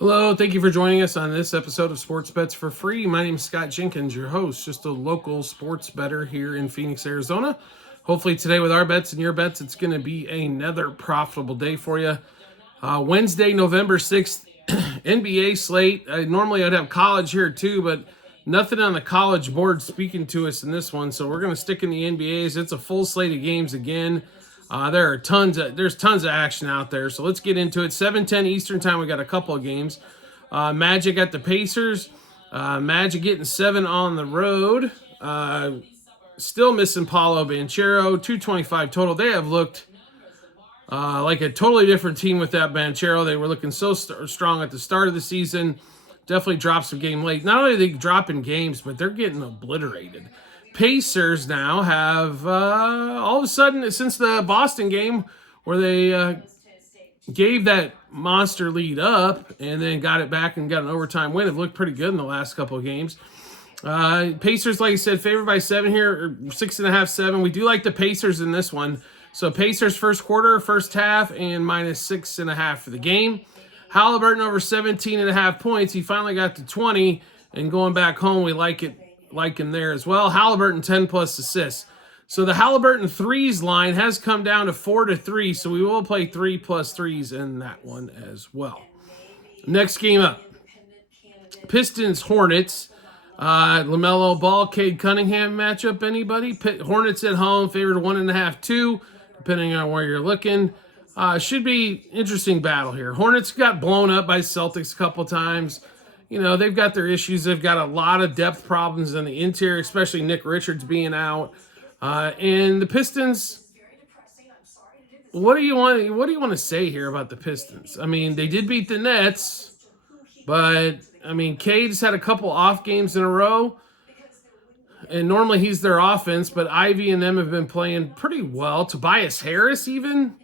Hello, thank you for joining us on this episode of Sports Bets for Free. My name is Scott Jenkins, your host, just a local sports bettor here in Phoenix, Arizona. Hopefully today with our bets and your bets, it's going to be another profitable day for you. Wednesday, November 6th, NBA slate. Normally I'd have college here too, but nothing on the college board speaking to us in this one, so we're going to stick in the NBAs. It's a full slate of games again. There's tons of action out there, so let's get into it. 7:10 Eastern time, we got a couple of games. Magic at the Pacers. Magic getting 7 on the road. Still missing Paolo Banchero. 225 total. They have looked like a totally different team with that Banchero. They were looking so strong at the start of the season. Definitely drops a game late. Not only are they dropping games, but they're getting obliterated. Pacers now have all of a sudden, since the Boston game where they gave that monster lead up and then got it back and got an overtime win, it looked pretty good in the last couple of games. Pacers, like I said, favored by 7 here, or 6.5, 7. We do like the Pacers in this one. So Pacers first quarter, first half, and -6.5 for the game. Halliburton over 17.5 points. He finally got to 20, and going back home, we like him there as well. Halliburton 10 plus assists. So the Halliburton threes line has come down to 4-3, so we will play 3 plus threes in that one as well. Next game up, Pistons Hornets. LaMelo Ball, Cade Cunningham matchup. Anybody? Hornets at home, favored 1.5, 2, depending on where you're looking. Should be interesting battle here. Hornets got blown up by Celtics a couple times. You know, they've got their issues. They've got a lot of depth problems in the interior, especially Nick Richards being out. And the Pistons, what do you want to say here about the Pistons? I mean, they did beat the Nets, but I mean, Cade's had a couple off games in a row. And normally he's their offense, but Ivy and them have been playing pretty well. Tobias Harris even.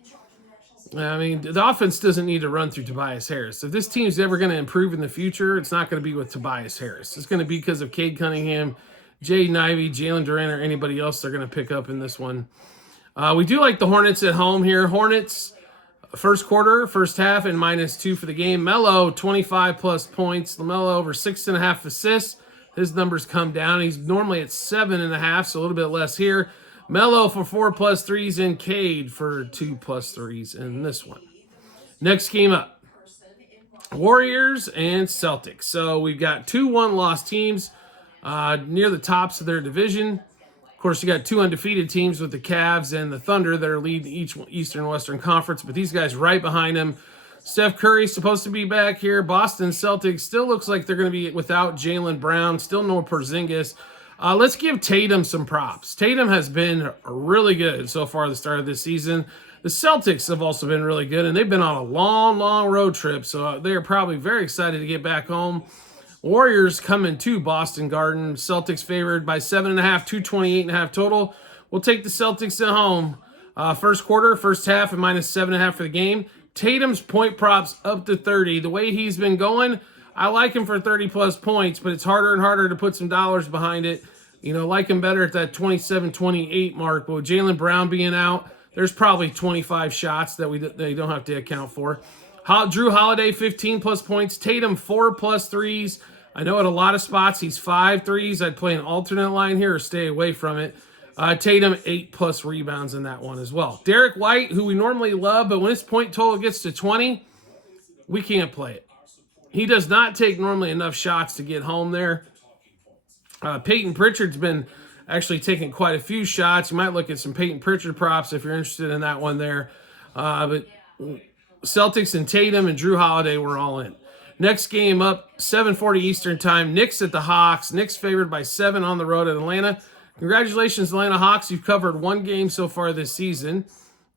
I mean, the offense doesn't need to run through Tobias Harris. If this team's ever going to improve in the future, it's not going to be with Tobias Harris. It's going to be because of Cade Cunningham, Jaden Ivey, Jalen Duren, or anybody else they're going to pick up in this one. We do like the Hornets at home here. Hornets, first quarter, first half, and -2 for the game. Melo, 25 plus points. LaMelo over 6.5 assists. His numbers come down. He's normally at 7.5, so a little bit less here. Melo for 4 plus threes and Cade for 2 plus threes in this one. Next game up, Warriors and Celtics. So we've got 2 one-loss teams near the tops of their division. Of course, you got 2 undefeated teams with the Cavs and the Thunder that are leading each Eastern and Western Conference, but these guys right behind them. Steph Curry's supposed to be back here. Boston Celtics still looks like they're going to be without Jaylen Brown. Still no Porzingis. Let's give Tatum some props. Tatum has been really good so far at the start of this season. The Celtics have also been really good, and they've been on a long, long road trip, so they are probably very excited to get back home. Warriors coming to Boston Garden. Celtics favored by 7.5, 228.5 total. We'll take the Celtics at home. First quarter, first half, and -7.5 for the game. Tatum's point props up to 30. The way he's been going, I like him for 30 plus points, but it's harder and harder to put some dollars behind it. You know, like him better at that 27, 28 mark. But with Jaylen Brown being out, there's probably 25 shots that they don't have to account for. Drew Holiday, 15 plus points. Tatum, 4 plus threes. I know at a lot of spots he's 5 threes. I'd play an alternate line here or stay away from it. Tatum, 8 plus rebounds in that one as well. Derek White, who we normally love, but when his point total gets to 20, we can't play it. He does not take normally enough shots to get home there. Peyton Pritchard's been actually taking quite a few shots. You might look at some Peyton Pritchard props if you're interested in that one there. But Celtics and Tatum and Drew Holiday were all in. Next game up, 7:40 Eastern time. Knicks at the Hawks. Knicks favored by 7 on the road at Atlanta. Congratulations, Atlanta Hawks. You've covered 1 game so far this season.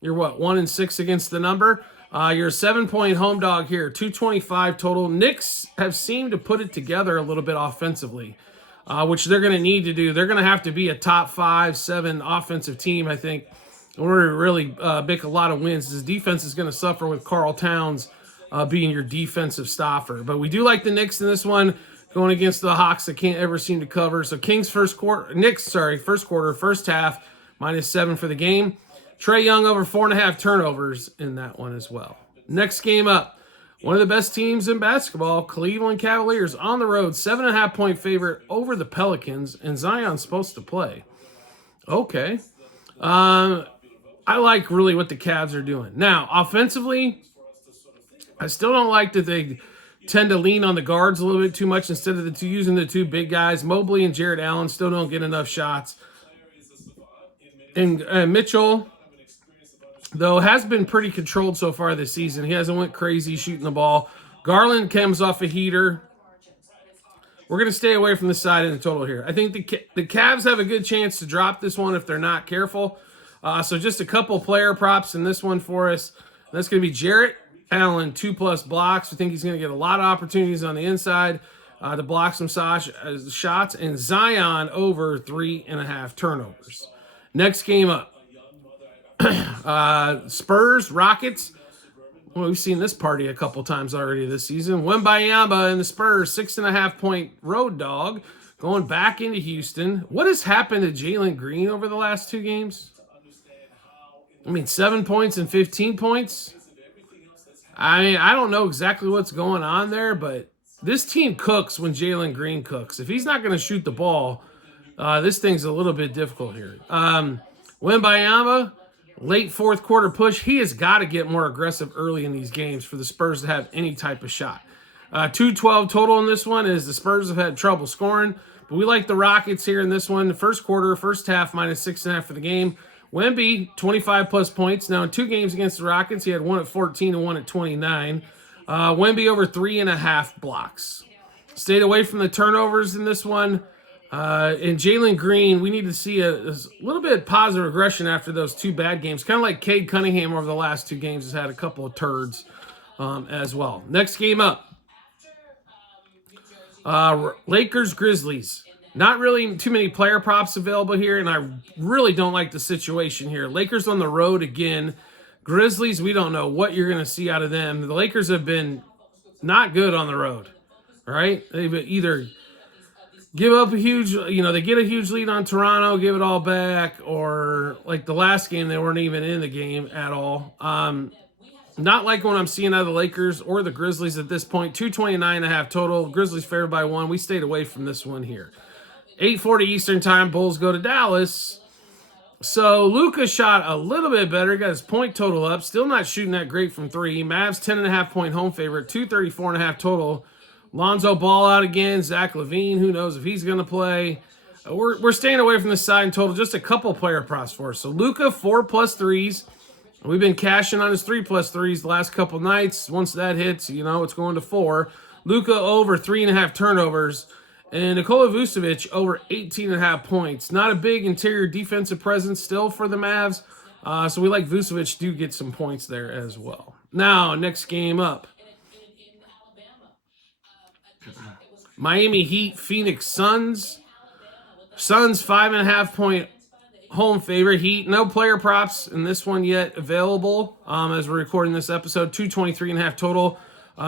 You're 1-6 against the number. You're a 7-point home dog here, 225 total. Knicks have seemed to put it together a little bit offensively, which they're going to need to do. They're going to have to be a top 5, 7 offensive team, I think, in order to really make a lot of wins. This defense is going to suffer with Karl Towns being your defensive stopper. But we do like the Knicks in this one, going against the Hawks that can't ever seem to cover. So Knicks first quarter, first half, -7 for the game. Trae Young over 4.5 turnovers in that one as well. Next game up, One of the best teams in basketball, Cleveland Cavaliers, on the road, 7.5-point favorite over the Pelicans, and Zion's supposed to play. Okay. I like really what the Cavs are doing. Now, offensively, I still don't like that they tend to lean on the guards a little bit too much instead of using the two big guys. Mobley and Jarrett Allen still don't get enough shots. And Mitchell, though, has been pretty controlled so far this season. He hasn't went crazy shooting the ball. Garland comes off a heater. We're going to stay away from the side in the total here. I think the Cavs have a good chance to drop this one if they're not careful. So just a couple player props in this one for us. That's going to be Jarrett Allen, 2+ blocks. We think he's going to get a lot of opportunities on the inside to block some shots. And Zion over 3.5 turnovers. Next game up. Spurs, Rockets. Well, we've seen this party a couple times already this season. Wembanyama and the Spurs, 6.5-point road dog, going back into Houston. What has happened to Jalen Green over the last 2 games? I mean, 7 points and 15 points. I don't know exactly what's going on there, but this team cooks when Jalen Green cooks. If he's not going to shoot the ball, this thing's a little bit difficult here. Wembanyama, late fourth quarter push. He has got to get more aggressive early in these games for the Spurs to have any type of shot. 212 total in this one is the Spurs have had trouble scoring, but we like the Rockets here in this one. The first quarter, first half, -6.5 for the game. Wemby, 25+ points. Now, in 2 games against the Rockets, he had one at 14 and one at 29. Wemby over 3.5 blocks. Stayed away from the turnovers in this one. And Jalen Green, we need to see a little bit of positive regression after those 2 bad games. Kind of like Cade Cunningham over the last 2 games has had a couple of turds as well. Next game up. Lakers, Grizzlies. Not really too many player props available here, and I really don't like the situation here. Lakers on the road again. Grizzlies, we don't know what you're going to see out of them. The Lakers have been not good on the road, all right? They've either give up a huge, they get a huge lead on Toronto, give it all back, or like the last game, they weren't even in the game at all. Not like what I'm seeing out of the Lakers or the Grizzlies at this point. 229.5 total. Grizzlies favored by 1. We stayed away from this one here. 8:40 Eastern time, Bulls go to Dallas. So Luka shot a little bit better, got his point total up. Still not shooting that great from 3. Mavs 10.5-point home favorite, 234.5 total. Lonzo Ball out again. Zach LaVine, who knows if he's going to play. We're staying away from the side in total. Just a couple player props for us. So Luka, 4+ threes. We've been cashing on his 3+ threes the last couple nights. Once that hits, it's going to 4. Luka over 3.5 turnovers. And Nikola Vucevic over 18.5 points. Not a big interior defensive presence still for the Mavs. So we like Vucevic to get some points there as well. Now, next game up. Miami Heat, Phoenix Suns. Suns 5.5-point home favorite. Heat, no player props in this one yet available as we're recording this episode. 223.5 total.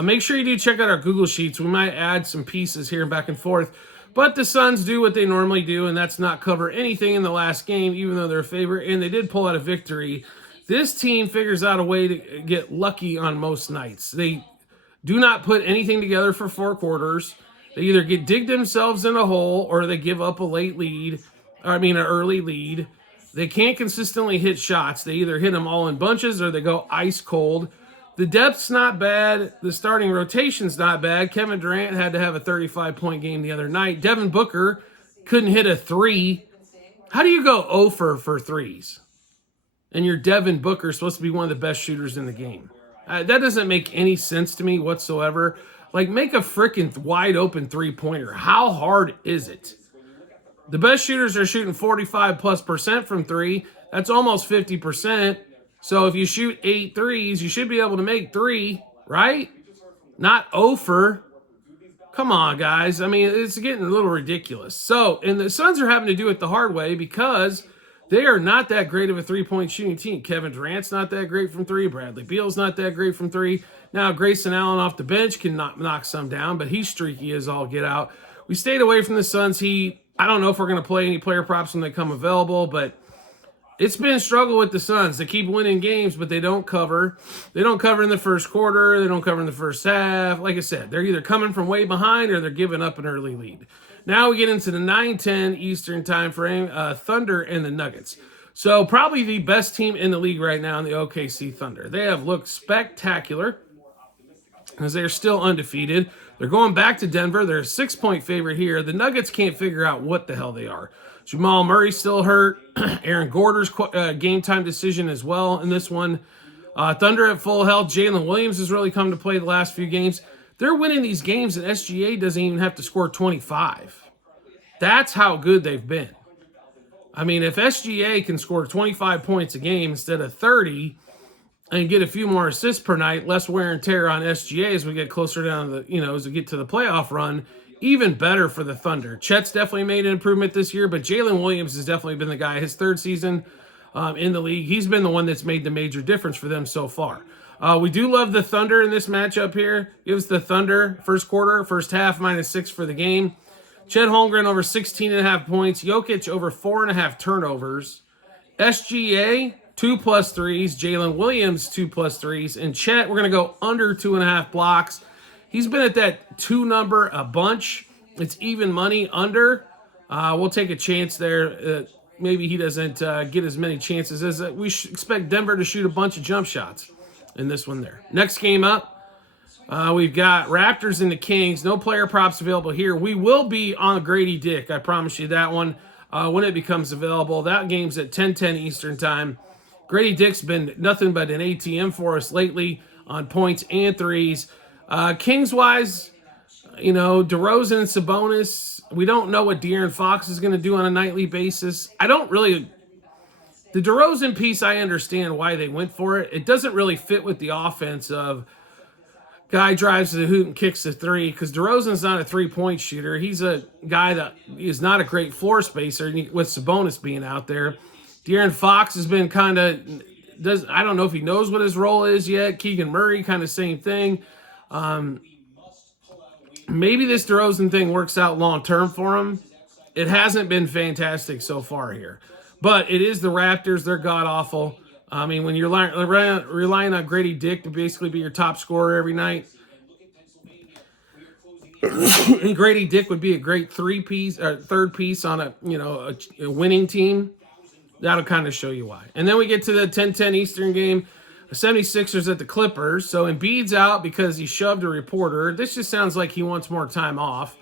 Make sure you do check out our Google Sheets. We might add some pieces here back and forth. But the Suns do what they normally do, and that's not cover anything in the last game, even though they're a favorite. And they did pull out a victory. This team figures out a way to get lucky on most nights. They do not put anything together for 4 quarters. They either dig themselves in a hole or they give up an early lead. They can't consistently hit shots. They either hit them all in bunches or they go ice cold. The depth's not bad. The starting rotation's not bad. Kevin Durant had to have a 35-point game the other night. Devin Booker couldn't hit a 3. How do you go 0 for threes? And your Devin Booker is supposed to be one of the best shooters in the game. That doesn't make any sense to me whatsoever. Like, make a freaking wide open 3-pointer. How hard is it? The best shooters are shooting 45+% from 3. That's almost 50%. So if you shoot 8 threes, you should be able to make 3, right? Not 0 Come on, guys. I mean, it's getting a little ridiculous. So, and the Suns are having to do it the hard way because they are not that great of a 3-point shooting team. Kevin Durant's not that great from 3. Bradley Beal's not that great from 3. Now, Grayson Allen off the bench can knock some down, but he's streaky as all get out. We stayed away from the Suns. I don't know if we're going to play any player props when they come available, but It's been a struggle with the Suns. They keep winning games, but they don't cover. They don't cover in the first quarter. They don't cover in the first half. Like I said, they're either coming from way behind or they're giving up an early lead. Now we get into the 9:10 Eastern time frame, Thunder and the Nuggets. So probably the best team in the league right now in the OKC Thunder. They have looked spectacular as they're still undefeated. They're going back to Denver. They're a 6-point favorite here. The Nuggets can't figure out what the hell they are. Jamal Murray's still hurt. Aaron Gorder's game time decision as well in this one. Thunder at full health. Jalen Williams has really come to play the last few games. They're winning these games, and SGA doesn't even have to score 25. That's how good they've been. I mean, if SGA can score 25 points a game instead of 30 and get a few more assists per night, less wear and tear on SGA as we get closer down to as we get to the playoff run, even better for the Thunder. Chet's definitely made an improvement this year, but Jalen Williams has definitely been the guy. His third season in the league, he's been the one that's made the major difference for them so far. We do love the Thunder in this matchup here. Gives the Thunder first quarter, first half, -6 for the game. Chet Holmgren over 16.5 points. Jokic over 4.5 turnovers. SGA, 2+ threes. Jalen Williams, 2+ threes. And Chet, we're going to go under 2.5 blocks. He's been at that 2 number a bunch. It's even money under. We'll take a chance there. Maybe he doesn't get as many chances as we expect Denver to shoot a bunch of jump shots in this one there. Next game up, we've got Raptors and the Kings. No player props available here. We will be on Grady Dick. I promise you that one when it becomes available. That game's at 10:10 Eastern time. Grady Dick's been nothing but an ATM for us lately on points and threes. Kings-wise, DeRozan and Sabonis, we don't know what De'Aaron Fox is going to do on a nightly basis. The DeRozan piece, I understand why they went for it. It doesn't really fit with the offense of guy drives to the hoop and kicks the three, because DeRozan's not a three-point shooter. He's a guy that is not a great floor spacer with Sabonis being out there. De'Aaron Fox has been I don't know if he knows what his role is yet. Keegan Murray, kind of same thing. Maybe this DeRozan thing works out long-term for him. It hasn't been fantastic so far here. But it is the Raptors. They're god-awful. I mean, when you're relying on Grady Dick to basically be your top scorer every night, and Grady Dick would be a great third piece on a winning team, that'll kind of show you why. And then we get to the 10:10 Eastern game. The 76ers at the Clippers. So Embiid's out because he shoved a reporter. This just sounds like he wants more time off.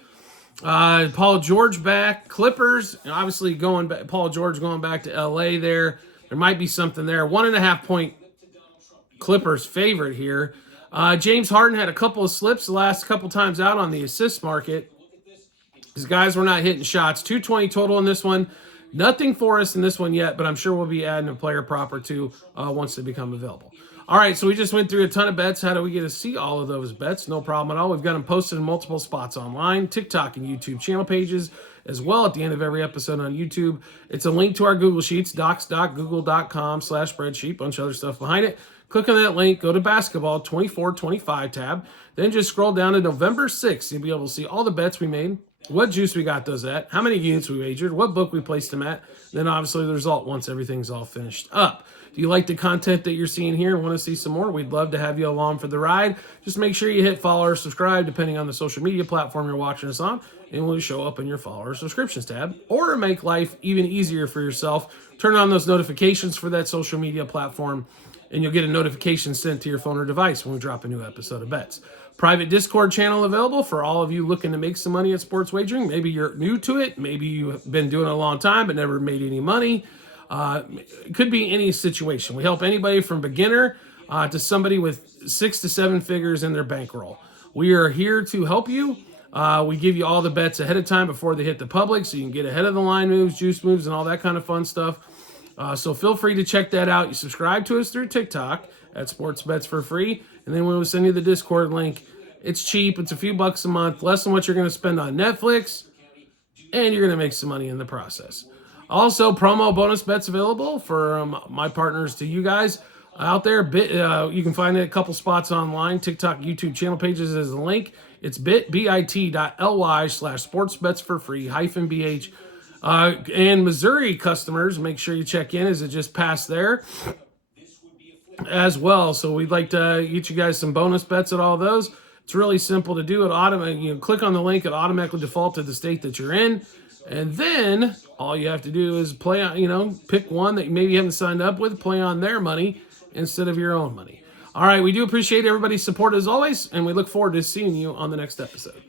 Paul George back. Clippers, obviously going back. Paul George going back to LA there. There might be something there. 1.5-point Clippers favorite here. James Harden had a couple of slips the last couple times out on the assist market. His guys were not hitting shots. 220 total in this one. Nothing for us in this one yet, but I'm sure we'll be adding a player prop or two once they become available. All right, so we just went through a ton of bets. How do we get to see all of those bets? No problem at all. We've got them posted in multiple spots online, TikTok and YouTube channel pages, as well at the end of every episode on YouTube. It's a link to our Google Sheets, docs.google.com/spreadsheet, bunch of other stuff behind it. Click on that link, go to basketball, 24-25 tab, then just scroll down to November 6th. You'll be able to see all the bets we made, what juice we got those at, how many units we wagered, what book we placed them at, then obviously the result once everything's all finished up. If you like the content that you're seeing here and want to see some more, we'd love to have you along for the ride. Just make sure you hit follow or subscribe depending on the social media platform you're watching us on, and we'll show up in your follow or subscriptions tab. Or make life even easier for yourself. Turn on those notifications for that social media platform, and you'll get a notification sent to your phone or device when we drop a new episode of Bets. Private Discord channel available for all of you looking to make some money at sports wagering. Maybe you're new to it. Maybe you've been doing it a long time but never made any money. It could be any situation. We help anybody from beginner to somebody with 6 to 7 figures in their bankroll. We are here to help you. We give you all the bets ahead of time before they hit the public, so you can get ahead of the line moves, juice moves, and all that kind of fun stuff. So feel free to check that out. You subscribe to us through TikTok at Sports Bets for free, and then we'll send you the Discord link. It's cheap. It's a few bucks a month, less than what you're going to spend on Netflix, and you're going to make some money in the process. Also, promo bonus bets available for my partners to you guys out there. You can find it a couple spots online. TikTok, YouTube channel pages is the link. It's bit.ly/sportsbetsforfree-bh. And Missouri customers, make sure you check in as it just passed there as well. So we'd like to get you guys some bonus bets at all those. It's really simple to do. You click on the link, it automatically default to the state that you're in. And then all you have to do is play on, pick one that maybe you haven't signed up with, play on their money instead of your own money. All right, we do appreciate everybody's support as always, and we look forward to seeing you on the next episode.